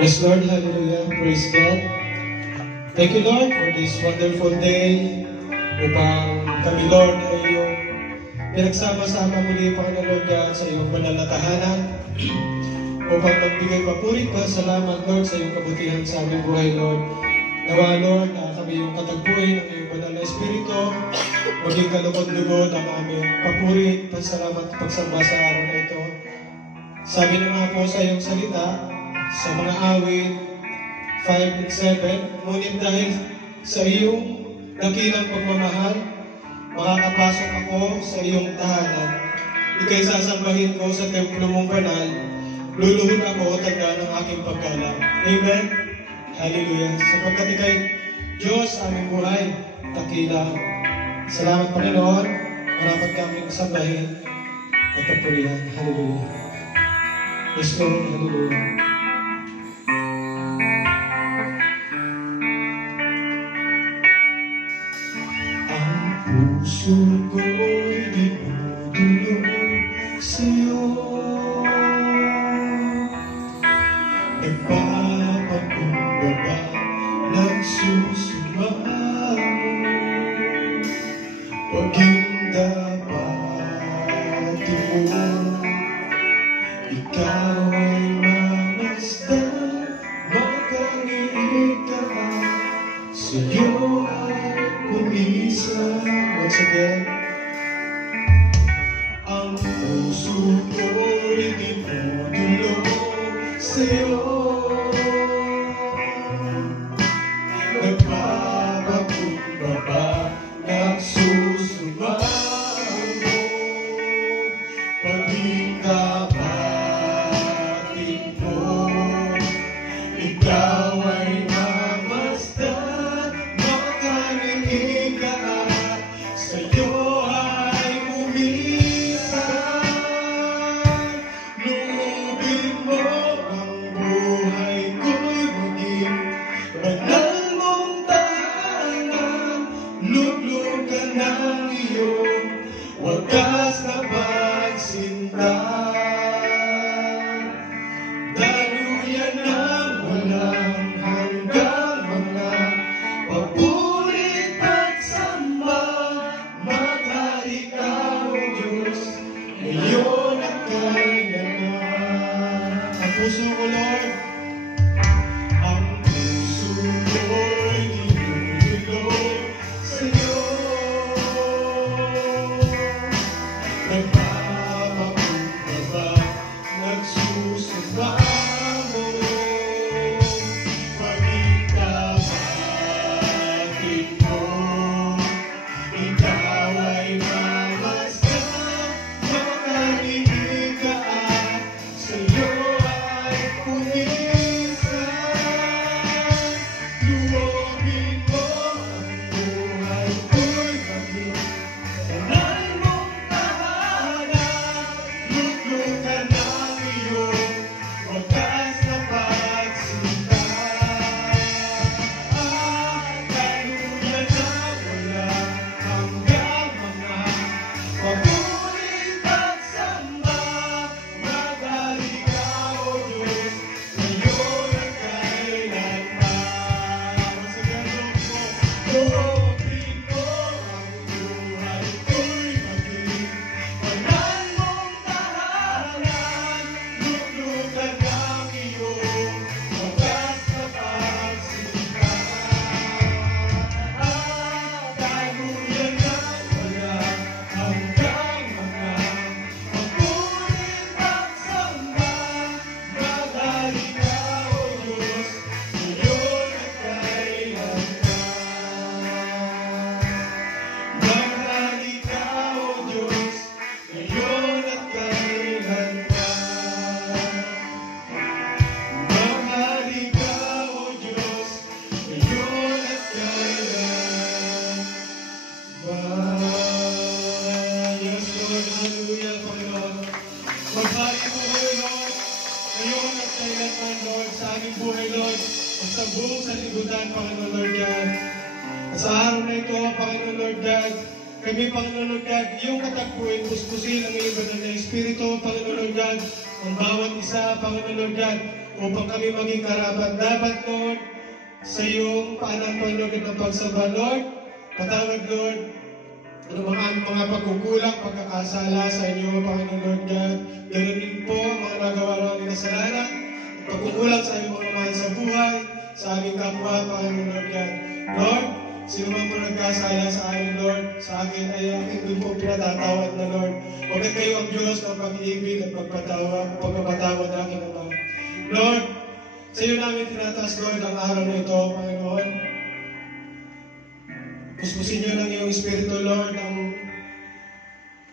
Yes, Lord, hallelujah, praise God. Thank you, Lord, for this wonderful day upang kami, Lord, ay iyong pinagsama-sama muli, Panginoon Lord God, sa iyong banal na tahanan upang magbigay papuri pa, salamat, Lord, sa iyong kabutihan sa aming buhay, Lord. Nawa, Lord, na kami yung katagpuin ng iyong banal na Espiritu, maging kalugod-lugod ang aming papuri, pasalamat, pagsamba sa araw na ito. Sabi na nga po sa iyong salita, sa mga awit 5 and 7, ngunit dahil sa iyong dakilang pagmamahal, makakapasok ako sa iyong tahanan. Ika'y sasambahin ko sa templo mong banal, luluhod ako tanda ng aking paggalang. Amen. Hallelujah. Sapagkat ika'y Diyos aming buhay, dakilang. Salamat, Panginoon, marapat kaming sambahin at papurihan. Hallelujah. Yes, Lord. Hallelujah. Puso ko'y dinudulog sa'yo, nagpapakumbaba, nagsusumamo, paging dapatin mo, ikaw ay mamasdan, makangiig ka, sa'yo ay pumisan. Once again, ang puso ko'y dinudulog sa'yo, nagpapakumbaba, nagsusumamo, paging dapatin mo, ikaw ay mamasdan, makaniig ka. Sa'yo ay umisan, luubin mo ang buhay ko'y maging banal mong tahanan, luglugan ng iyong wagas na pagsinta. Daluyan ng walang hanggang mga paburit at samba, ikaw, Diyos, ngayon at kailanman. Ang puso ko, Lord, ang puso ko'y dinudulog sa'yo, nagpapakumbaba, nagsusumamo, paging dapatin mo, ikaw ay mamasdan, makaniig ka at sa'yo ay pumisan. Luwagin mo ang buhay ko'y maging banal mong tahanan, luglugan ng iyong wagas na pagsinta. Daluyan na walang hanggang mga paburit at samba, maghari ka, O Diyos, ngayon at kailanman. Masagandong mo, luubin mo ang buhay ko'y maging banal mong tahanan, luglugan ng iyong wagas na pagsinta. Daluyan na walang hanggang mga paburit at samba, maghari ka, O Diyos, ngayon at kailanman. Maghari ka, O Diyos, ngayon at kailanman. Maghari ka, O Diyos, ngayon at kailanman. Yes, Lord, hallelujah, Panginoon. Maghari mo kayo, Lord, ngayon at kailanman, Lord, sa aming buhay, Lord, at sa buong sanlibutan, Panginoon, Lord God. At sa araw na ito, Panginoon, Lord God, kami, Panginoon, Lord God, iyong katagpuin, puspusin ang iyong banal na Espiritu, Panginoon, Lord God, ang bawat isa, Panginoon, Lord God, upang kami maging karapat-dapat, Lord, sa iyong paanapan, Lord, ng pagsamba, Lord. Patawad, Lord, ano mga aming mga pagkukulang, pagkakasala sa inyo, Panginoon Lord God. Ganun din po ang mga nagawa namin kasalanan, pagkukulang sa aming mga mahal sa buhay, sa aming kapwa, Panginoon Lord God. Lord, sino man po nagkasala sa amin, Lord, sa akin ay aking din po pinatatawad na, Lord. Huwag kayo ang Diyos ng pag-ibig at pagpapatawad aking Ama. Lord, sa iyo namin tinataas, Lord, ang araw na ito, Panginoon. Puspusin niyo ng iyong Espiritu, Lord, ang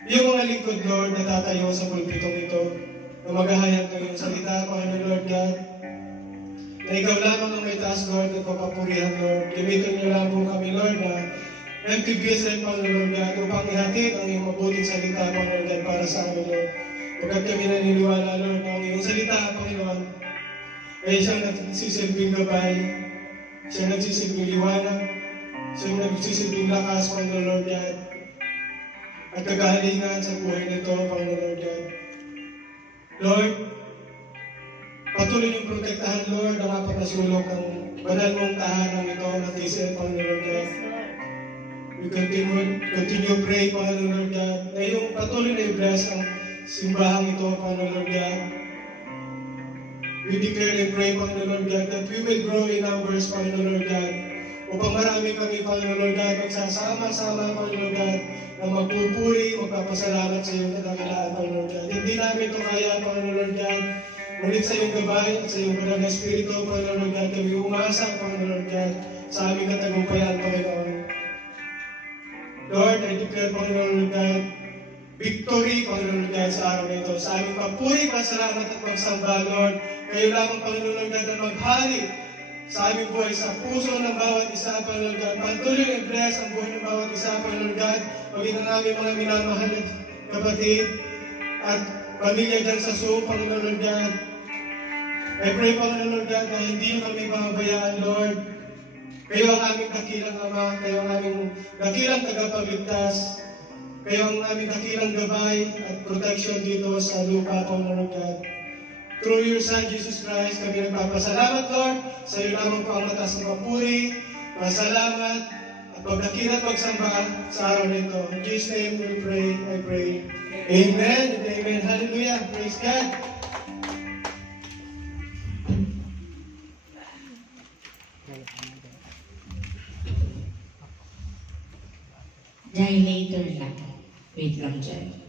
iyong mga lingkod, Lord, na tatayo sa pulpitong ito, na maghahayag ng iyong salita, Panginoon Lord God, na ikaw lamang ang may taas, Lord, at papapurihan, Lord. Gamitin niyo lang po kami, Lord, na MTBSM, Panginoon Lord God, upang ihatid ang iyong mabuting salita, Panginoon God, para sa amin, Lord. Pagkat kami naniniwala, Lord, na ang iyong salita, Panginoon, ay siyang nagsisilbing gabay, siyang nagsisilbing liwanag, siyang nagsisilbing lakas, Panginoon Lord God, at kagalingan sa buhay nito, Panginoon Lord God. Lord, patuloy niyong protektahan, Lord, ang apat na sulok ng banal mong tahanan ito na TCL, Panginoon Lord God. We continue pray, Panginoon Lord God, na iyong patuloy na i-bless ang simbahang ito, Panginoon Lord God. We declare and pray, Panginoon Lord God, that we will grow in numbers, Panginoon Lord God, upang marami kami, Panginoon Lord God, magsasama-sama, Panginoon God, na magpupuri, magpapasalamat sa iyong kadakilaan, Panginoon God. Hindi namin ito kaya, Panginoon Lord God, ngunit sa iyong gabay at sa iyong banal na Espiritu, Panginoon Lord God, kami umasa, Panginoon Lord God, sa aming katagumpayan, Panginoon. Lord, I declare, Panginoon Lord God, victory, Panginoon Lord God, sa araw na ito. Sa aming papuri, pasalamat at pagsamba, Lord. Kayo lamang, Panginoon Lord God, na maghari sa aming buhay, sa puso ng bawat isa, Panginoon God. Patuloy na bless ang buhay ng bawat isa, Panginoon God. Maging ang aming mga minamahal at kapatid at pamilya dyan sa Zoom, Panginoon Lord God. I pray, Panginoon Lord God, na hindi nyo kami mababayaan, Lord. Kayo ang aming dakilang Ama, kayo ang aming dakilang tagapagligtas, kayo ang aming dakilang gabay at protection dito sa lupa, Panginoon God. Through your Son, Jesus Christ, kami nagpapasalamat, Lord. Sa iyo lamang po ang mataas ng papuri, pasalamat, at pagdakil at pagsamba sa araw nito. In Jesus' name we pray, I pray. Amen and amen. Hallelujah. Praise God. Dahil later lang. Wait lang dyan.